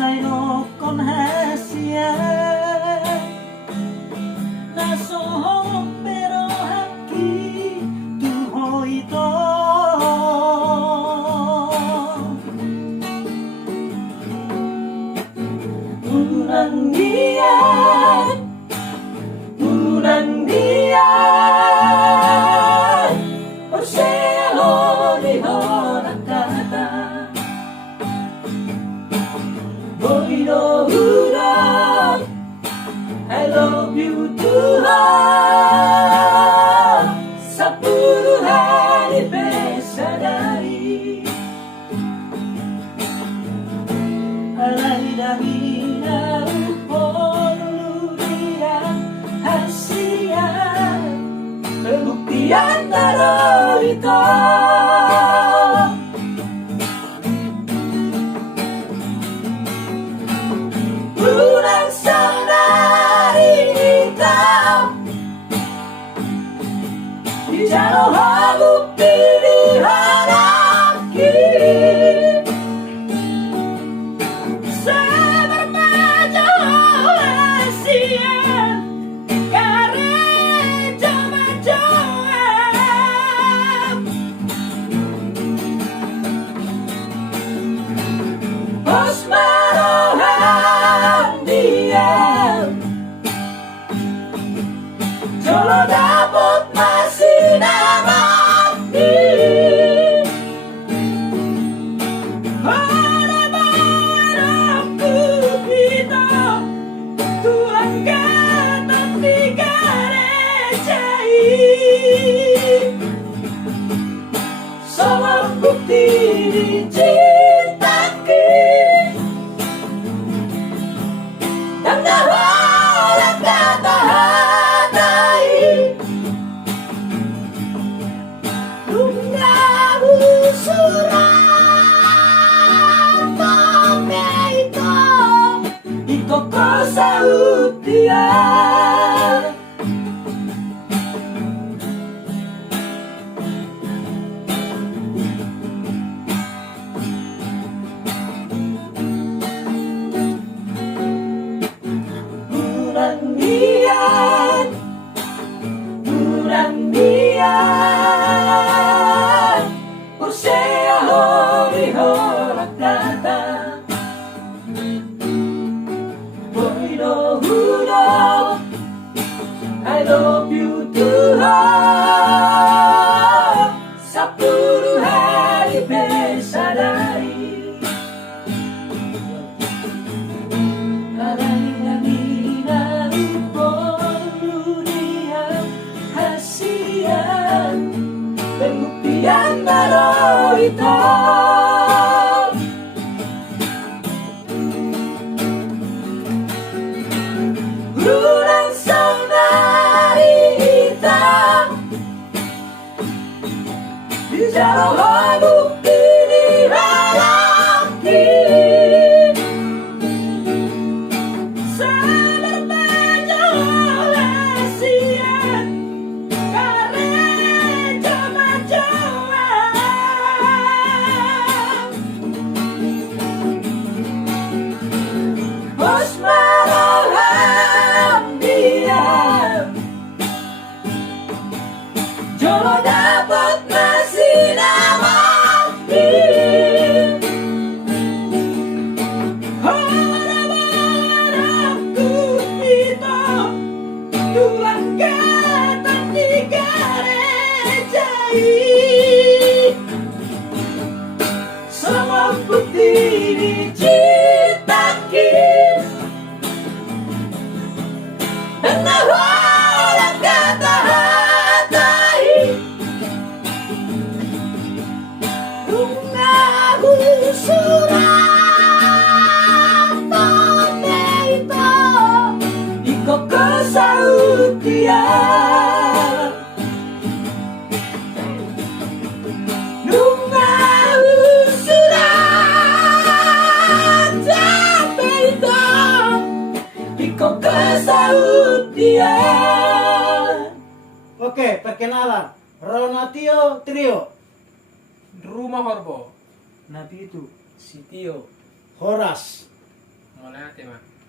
才のこの橋やなそうべろはきtu ho ito unang niyan oceano ni Honakata boy no urang I love you too Sepuluh hari besadari alay dahina upon lulian hasian pembuktian narito unang sanari hitam Bicara habuk pilihan lagi Saya berbaca lesian Gereja menjawab Bos marohan diam Jolo dapat masih namati Harapan aku kita Tuhan kata tiga recai Sama bukti dicintaki Dan dalam kata saud dia Unang niyan Osea hori horakata I love you Tuhan Sepuluh hari besadari Alay dahina upon lulian hasian Pembuktian narito Unang sanari hitam Bicara habuk pilihan lagi Saya berbaca lesian Gereja menjawab Bos marohan diam Jolo dapat masih namati Harapan aku itu Tuhan kata tiga recai Semua bukti dicintaki Dan dalam kata Oke, perkenalan. Ronatio Trio. Rumah Horbo, Nabi itu Sitio, Horas. Wala natin, ma.